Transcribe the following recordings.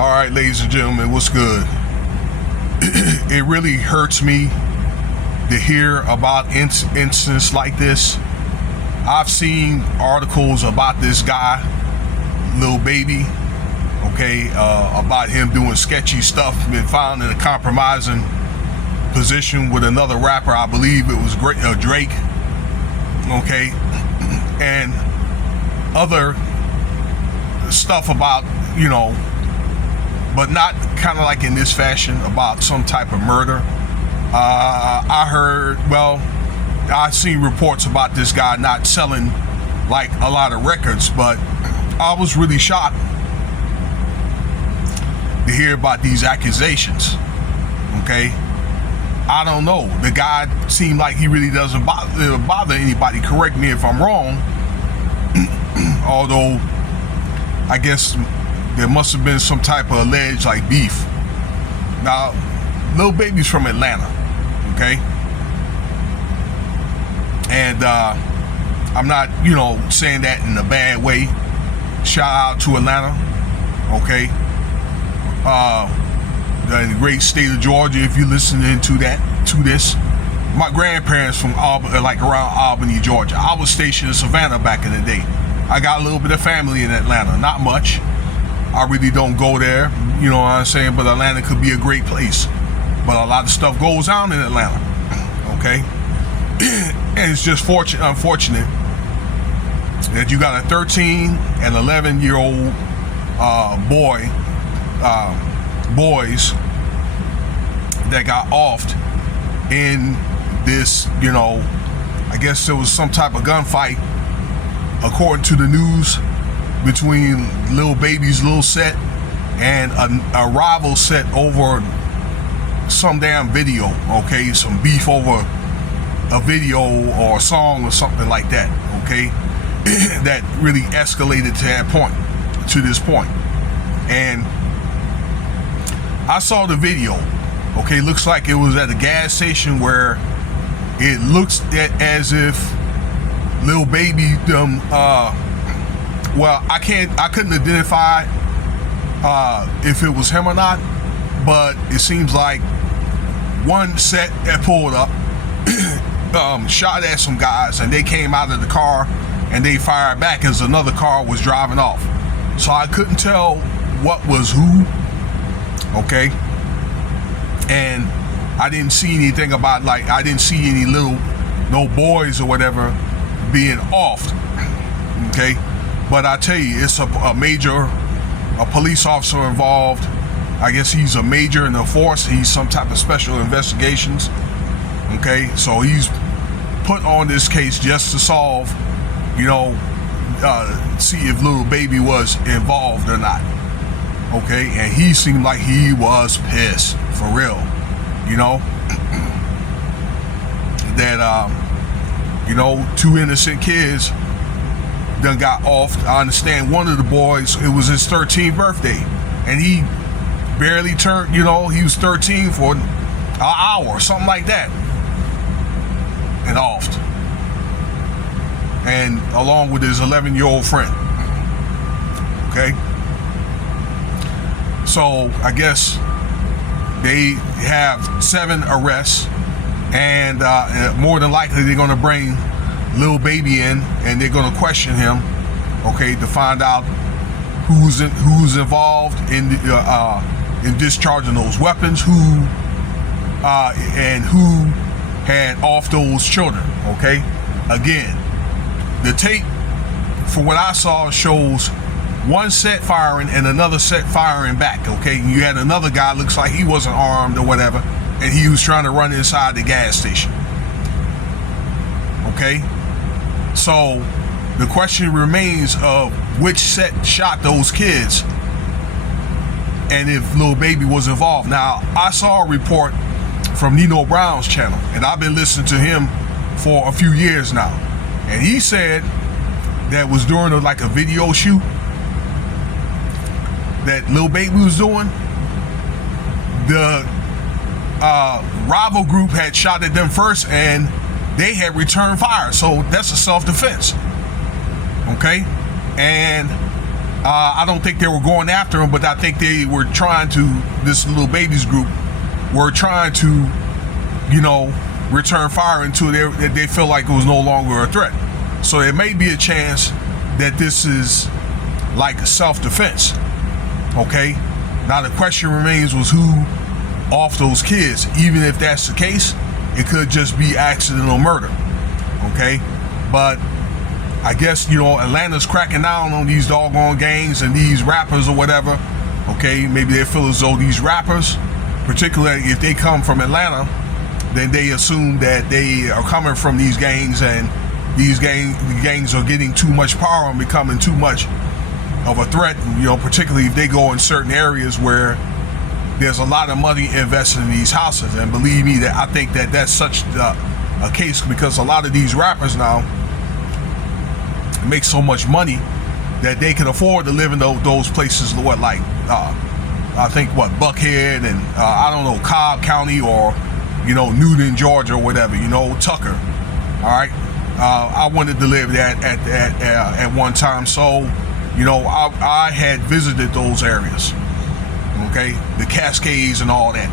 All right, ladies and gentlemen, what's good? It really hurts me to hear about incidents like this. I've seen articles about this guy, Lil Baby, about him doing sketchy stuff, been found in a compromising position with another rapper. I believe it was Drake, and other stuff about, but not kind of like in this fashion about some type of murder. I seen reports about this guy not selling like a lot of records, but I was really shocked to hear about these accusations. I don't know. The guy seemed like he really doesn't bother anybody. Correct me if I'm wrong. Although I guess there must have been some type of alleged like beef. Now, Lil Baby's from Atlanta, and I'm not, saying that in a bad way. Shout out to Atlanta, the great state of Georgia. If you're listening to this, my grandparents from Albany, like around Albany, Georgia. I was stationed in Savannah back in the day. I got a little bit of family in Atlanta, not much. I really don't go there, you know what I'm saying? But Atlanta could be a great place. But a lot of stuff goes on in Atlanta, And it's just unfortunate that you got a 13 and 11-year-old boys that got offed in this, I guess there was some type of gunfight, according to the news, between Lil Baby's little set and a rival set over some damn video, some beef over a video or a song or something like that, that really escalated to this point. And I saw the video, looks like it was at a gas station where it looks as if Lil Baby, I couldn't identify if it was him or not, but it seems like one set that pulled up, shot at some guys, and they came out of the car and they fired back as another car was driving off. So I couldn't tell what was who, and I didn't see anything about, I didn't see any no boys or whatever being offed, But I tell you, it's a police officer involved. I guess he's a major in the force. He's some type of special investigations. So he's put on this case just to solve, see if Lil Baby was involved or not. And he seemed like he was pissed, for real, that, two innocent kids done got off. I understand one of the boys, it was his 13th birthday, and he barely turned, he was 13 for an hour or something like that, and offed, and along with his 11-year-old friend. So I guess they have 7 arrests, and more than likely they're going to bring Lil Baby in, and they're going to question him, to find out who's involved in discharging those weapons, and who had off those children. Again, the tape, from what I saw, shows one set firing and another set firing back. You had another guy, looks like he wasn't armed or whatever, and he was trying to run inside the gas station. So the question remains of which set shot those kids and if Lil Baby was involved. Now, I saw a report from Nino Brown's channel, and I've been listening to him for a few years now, and he said that was during a video shoot that Lil Baby was doing. The rival group had shot at them first, and they had returned fire, so that's a self-defense. And I don't think they were going after him, but I think they were trying to, this Lil Baby's group were trying to, you know, return fire until they feel like it was no longer a threat. So there may be a chance that this is like self-defense. Okay, now the question remains was who off those kids. Even if that's the case, it could just be accidental murder. Okay, but I guess, you know, Atlanta's cracking down on these doggone gangs and these rappers or whatever. Okay, maybe they feel as though these rappers, particularly if they come from Atlanta, then they assume that they are coming from these gangs, and these gangs are getting too much power and becoming too much of a threat, you know, particularly if they go in certain areas where there's a lot of money invested in these houses. And believe me, that I think that that's such a case, because a lot of these rappers now make so much money that they can afford to live in those places, what, like I think what, Buckhead and I don't know, Cobb County, or, you know, Newton, Georgia, or whatever, you know, Tucker. All right, I wanted to live that at one time, so, you know, I had visited those areas. Okay, the Cascades and all that.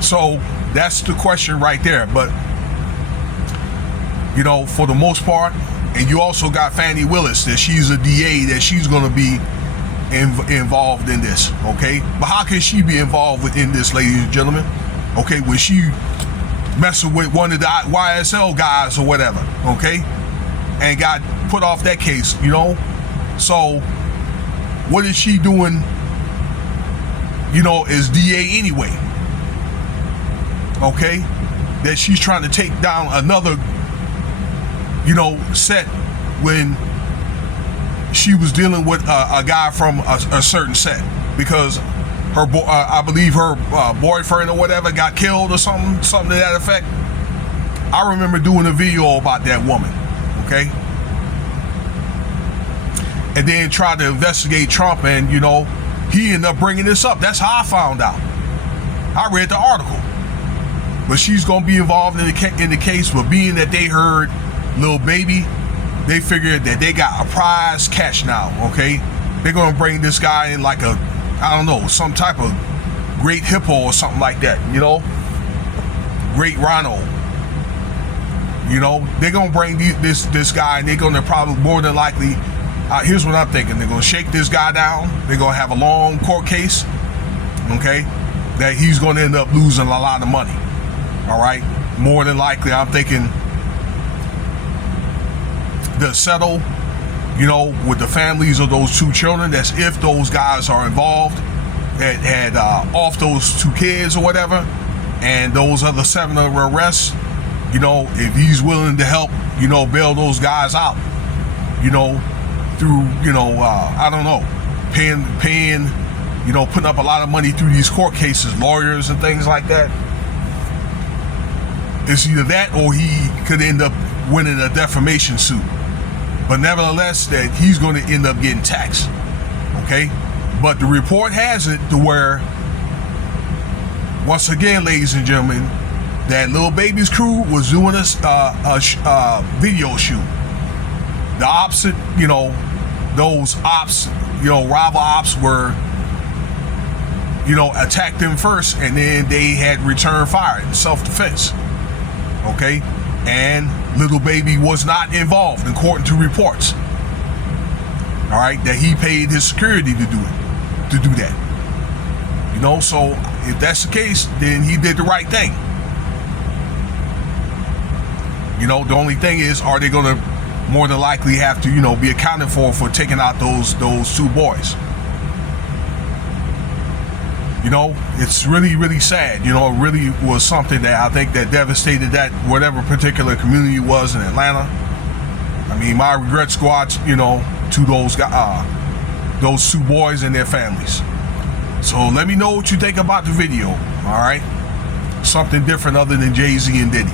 So that's the question right there. But, you know, for the most part, and you also got Fannie Willis, that she's a DA, that she's going to be involved in this. Okay, but how can she be involved in this, ladies and gentlemen? Okay, when she messing with one of the YSL guys or whatever, okay, and got put off that case, you know. So what is she doing, you know, as DA anyway? Okay, that she's trying to take down another, you know, set when she was dealing with a guy from a certain set, because her I believe her boyfriend or whatever got killed or something to that effect. I remember doing a video about that woman. Okay, and then tried to investigate Trump, and, you know, he ended up bringing this up. That's how I found out. I read the article. But she's going to be involved in the case, but being that they heard Lil Baby, they figured that they got a prize catch now, okay? They're going to bring this guy in like a, I don't know, some type of great hippo or something like that, you know? Great rhino. You know, they're going to bring this guy, and they're going to probably, more than likely, here's what I'm thinking. They're going to shake this guy down. They're going to have a long court case, okay, that he's going to end up losing a lot of money. All right, more than likely, I'm thinking they'll settle, you know, with the families of those two children. That's if those guys are involved, had off those two kids or whatever, and those other 7 other arrests. You know, if he's willing to help, you know, bail those guys out, you know, through, you know, I don't know, paying, you know, putting up a lot of money through these court cases, lawyers and things like that. It's either that, or he could end up winning a defamation suit. But nevertheless, that he's going to end up getting taxed. Okay, but the report has it to where, once again, ladies and gentlemen, that Lil Baby's crew was doing a video shoot. The opposite, you know, those ops, you know, rival ops were, you know, attacked them first, and then they had returned fire in self-defense. Okay, and Lil Baby was not involved according to reports. All right, that he paid his security to do that. You know, so if that's the case, then he did the right thing. You know, the only thing is, are they going to more than likely have to, you know, be accounted for taking out those 2 boys? You know, it's really, really sad. You know, it really was something that I think that devastated that whatever particular community was in Atlanta. I mean, my regrets go out, you know, to those 2 boys and their families. So let me know what you think about the video. All right, something different other than Jay-Z and Diddy.